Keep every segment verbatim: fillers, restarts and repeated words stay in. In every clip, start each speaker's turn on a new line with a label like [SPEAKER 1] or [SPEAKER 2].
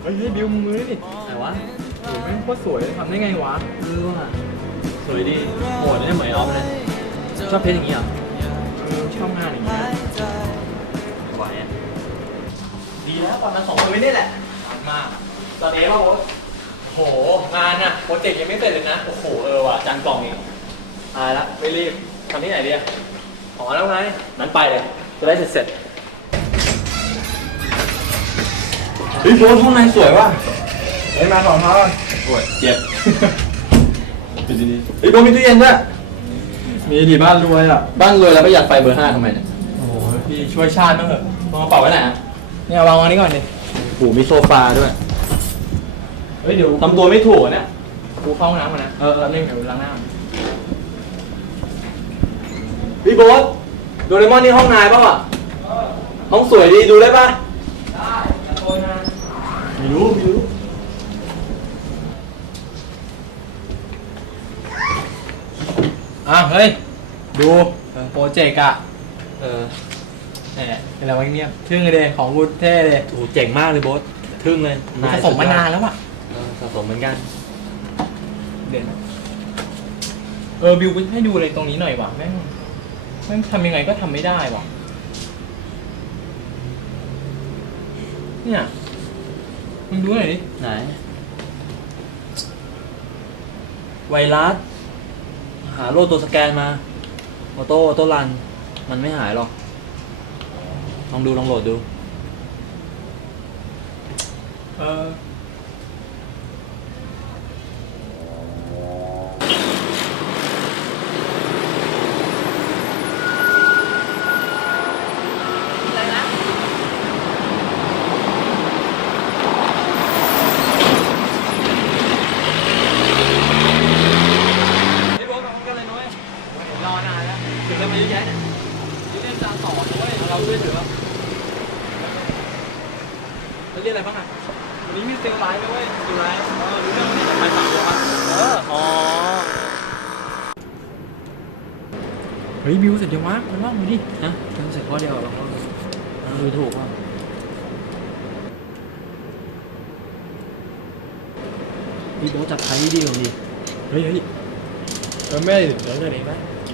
[SPEAKER 1] ฮ้ยบิวมือนี่ไหนวะโอ้ยแม่งโคตรสวยทำได้ไงวะเออว่ะสวยดีโหดเนี่ยเหมือนออฟเลยชอบเพชรอย่างงี้เหรอเออชอบงานอย่างเงี้ยไหวอ่ะดีแล้วตอนนั้นสองคนไม่ได้แหละมันมากตอนนี้ป่ะโบ๊ทโหงานน่ะโปรเจกต์ยังไม่เสร็จเลยนะโอ้โหเออว่ะจานกล่องเองตายละไม่รีบทำที่ไหนดีอ่ะอ๋อแล้วไงนั้นไปเลยจะได้เสร็จเสร็จเฮ้ยโบ๊ทห้องในสวยว่ะเฮ้ยมาสองเขาโอ้ยเจ็บดูดีๆเฮ้ยโบ๊ทมีตู้เย็นด้วยมีดิบ้านรวยอ่ะบ้านรวยแล้วประหยัดไฟเบอร์ห้าทำไมเนี่ยโอ้โหพี่ช่วยชาติบ้างเถอะวางกระเป๋าไว้ไหนอ่ะเนี่ยวางอันนี้ก่อนดิโอ้โหมีโซฟาด้วยเฮ้ยเดี๋ยวทำตัวไม่ถูกเนี่ยกูเข้าห้องน้ำก่อนนะเออเออเร่งเดี๋ยวล้างหน้าพี่โบ๊ทโดเรมอนนี่ห้องนายป่ะวะห้องสวยดีดูได้ป่ะได้แต่โตนะไม่รู้ไม่รู้อ่ะเฮ้ยดูโปรเจกต์อ่ะเออเนี่ยเป็นอะไรวะเงียบทึ่งเลยเดของกูเท่เลยโอ้เจ๋งมากเลยโบ๊ททึ่งเลยสะสมมานานแล้วอ่ะเออสะสมเหมือนกันเด่นเออบิวให้ดูอะไรตรงนี้หน่อยว่ะแม่งแม่งทำยังไงก็ทำไม่ได้ว่ะเนี่ยมึงดูหน่อยดิไหนไวรัสหาโรคตัวสแกนมาออโต้ออโต้รันมันไม่หายหรอกลองดูลองโหลดดูเออรอนานแล้วถึงแล้วมาเยอะแยะเนี่ยนี่เล่นจานต่อด้วยเราด้วยถือว่าเราเรียนอะไรบ้างอ่ะวันนี้มีเซลล์ไลฟ์ด้วยดูไลฟ์เออรู้เรื่องวันนี้จะไปสามตัวป่ะเอออ๋อเฮ้ยบิวเสร็จยังวะมันว่างอยู่ดิฮะมันเสร็จข้อเดียวเราก็ดูถูกว่าพี่โบ๊ทจับไทยดีกว่าดิเฮ้ยเฮ้ยเออไม่เดี๋ยวเดี๋ยวเองไหม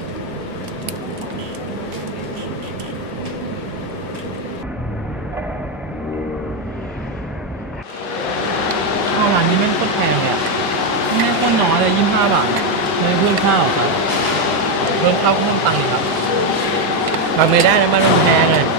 [SPEAKER 1] ข้าวร้านนี้ไม่ต้นแพงเลยอ่ะไม่ต้นน้อยเลยยี่สิบห้าบาทไม่เพิ่มข้าวครับเพิ่มข้าวเพิ่มตังค์ดีครับทำไม่ได้นะมันแพงเลย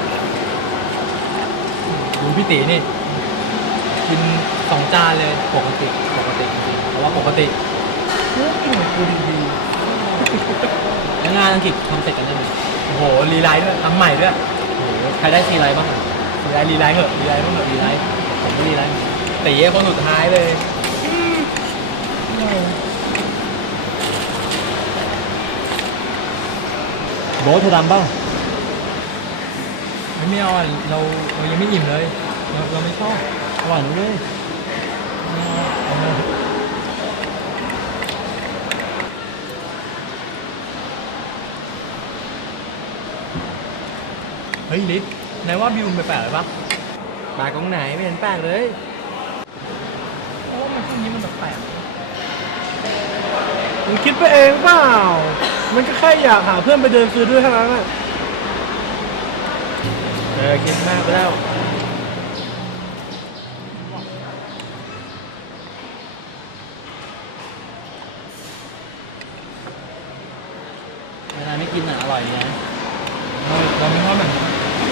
[SPEAKER 1] ดูพี่ตีนี่กินสองจานเลยปกติปกติเพราะว่าปกติเฮ้ยกินเหมือนกูดีๆแล้วงานอังกฤษทำเสร็จกันได้ไหมโอ้โหรีไลท์ด้วยทำใหม่ด้วยโอ้โหใครได้ซีไลท์บ้างรีไลท์รีไลท์เหอะรีไลท์บ้างเหอะรีไลท์ผมไม่รีไลท์ตีคนสุดท้ายเลยโบ๊ทเธอดำบ้างไม่เอาอ่ะเราเรายังไม่อิ่มเลยเราเราไม่ชอบอร่อยนะเลยเฮ้ยลิศนายว่าบิวมันแปลกเลยปะแปลกตรงไหนไม่เห็นแปลกเลยเพราะว่ามันช่วงนี้มันแปลกมึงคิดไปเองเปล่ามันก็แค่อยากหาเพื่อนไปเดินซื้อด้วยเท่านั้นแหละเออคิดมากไปแล้วเวลาไม่กินอ่ะอร่อยดีนะเราเราไม่ชอบแบบนี้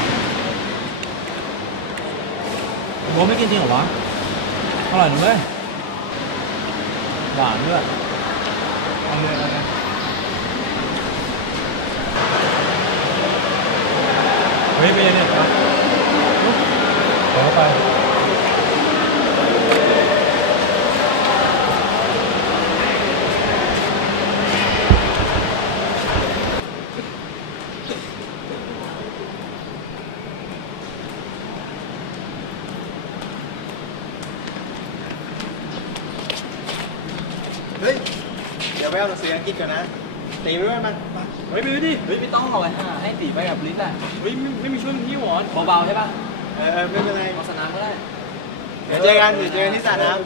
[SPEAKER 1] โบ๊ทไม่กินจริงเหรอวะอร่อยนะเว้ยหวานด้วยเอาเลยเอาเลยเฮ้ยเป็นยังไงครับขอเข้าไป
[SPEAKER 2] เฮ้ย เดี๋ยวไปเอาหนังสืออังกฤษก่อนนะ ตีไม่ไว้มัน
[SPEAKER 1] เฮ้ยไปดิเฮ้ยไม่ต้องหรอกไอ้ห่าให้ตีไปกับลิศแหละเฮ้ยไม่ไม่มีช่วยมึงที่หวอนเบาๆใช่ป่ะ
[SPEAKER 2] เออเออไม่เป็นไร
[SPEAKER 1] โฆษณาก็ได้
[SPEAKER 2] เดี๋ยวเจอกันเดี๋ยวเจอกันที่สระน้ำ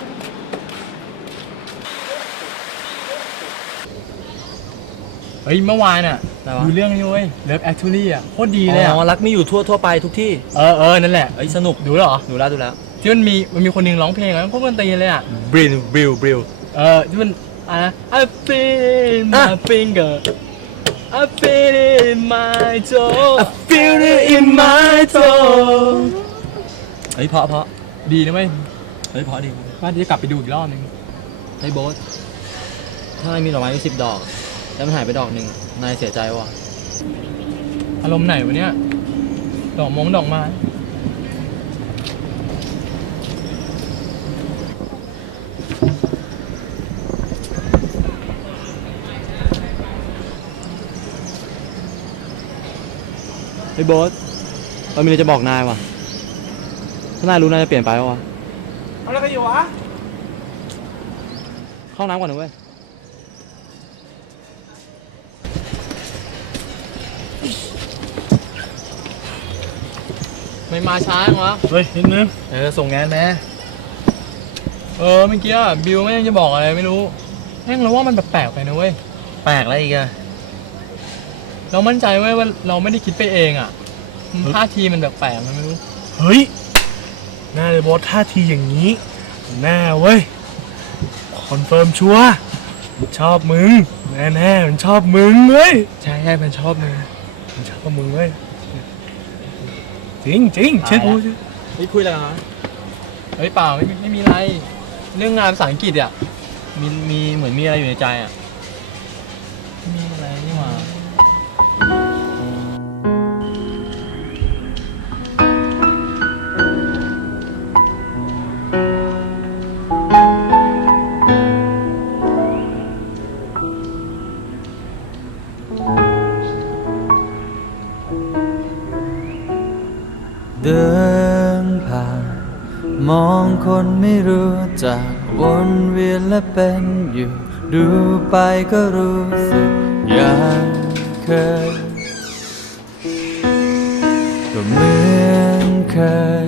[SPEAKER 1] เฮ้ยเมื่อวานอ่ะดูเรื่องนี้เว้ยเลิฟแอคทูรี่อ่ะโคตรดีเลยอ่ะ
[SPEAKER 3] อ๋อรักมีอยู่ทั่วทั่วไปทุกที่
[SPEAKER 1] เออเออนั่นแหละ
[SPEAKER 3] เอ้ยสนุก
[SPEAKER 1] ดูแล้วเหรอ
[SPEAKER 3] ดูแล้วดูแล้ว
[SPEAKER 1] ที่มันมีมันมีคนหนึงร้องเพลงอ่ะโคตรมันตีเลยอ่ะ
[SPEAKER 3] บริลบริลบริล
[SPEAKER 1] เออที่มันอ่ะนะ I feel in my finger I feel it in my toe I feel it in my toe
[SPEAKER 3] เฮ้ยเพราะเพราะ
[SPEAKER 1] ดีนะเว้ย
[SPEAKER 3] เฮ้ยเพราะดี
[SPEAKER 1] ว่าจะกลับไปดูอีกรอบนึง
[SPEAKER 3] เฮ้ยโบ๊ทถ้านายมีดอกไม้อยู่สิบดอกแล้วมันหายไปดอกหนึ่งนายเสียใจวะ
[SPEAKER 1] อารมณ์ไหนวะเนี่ยดอกมงดอกไม้
[SPEAKER 3] เฮ้ยโบ๊ทเรามีอะไรจะบอกนายว่ะถ้านายรู้นายจะเปลี่ยนไปวะ
[SPEAKER 2] เอาแล้วก็อยู่วะ
[SPEAKER 3] เข้าน้ำก่อนนะเว้ย
[SPEAKER 1] ไม่มาช้าจังวะ
[SPEAKER 2] เฮ้ยนิดนึง
[SPEAKER 1] เออส่งงานแม่เออเมื่อกี้อะบิวแม่งจะบอกอะไรไม่รู้แม่งเราว่ามันแปลกๆไปนะเว้ย
[SPEAKER 2] แปลกแล้วอีกอะ
[SPEAKER 1] เรามั่นใจเว้ยว่าเราไม่ได้คิดไปเองอ่ะท่าทีมันแปลกๆมันไม่รู้
[SPEAKER 4] เฮ้ยหน้าเลยบอสท่าทีอย่างนี้แน่เว้ยคอนเฟิร์มชัวร์มันชอบมึงแน่แน่ๆมันชอบมึงเว้ย
[SPEAKER 1] ใช่ใช่มันชอบมึง
[SPEAKER 4] มันชอบมึงเว้ยจริงจริงๆเชื่อกูสิ
[SPEAKER 3] เฮ้ยคุยอะไรกัน
[SPEAKER 1] เฮ้ยเปล่าไม่ไม่มีอะไร เรื่องงานภาษาอังกฤษอ่ะ
[SPEAKER 3] มีมีเหมือนมีอะไรอยู่ในใจอ่ะ
[SPEAKER 1] ไม่มีอะไรนี่หว่า
[SPEAKER 5] เดินผ่านมองคนไม่รู้จักวนเวียนและเป็นอยู่ดูไปก็รู้สึกอย่างเคยก็เหมือนเคย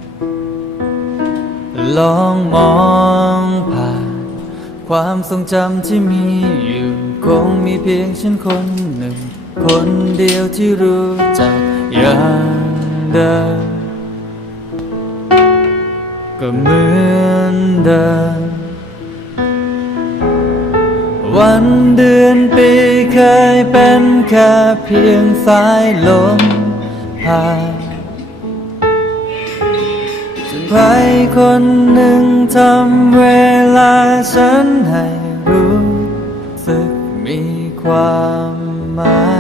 [SPEAKER 5] ลองมองผ่านความทรงจำที่มีอยู่คงมีเพียงฉันคนหนึ่งคนเดียวที่รู้จักอย่างเดิมก็เหมือนเดิมวันเดือนปีเคยเป็นแค่เพียงสายลมผ่านจนใครคนหนึ่งทำเวลาฉันให้รู้สึกมีความหมาย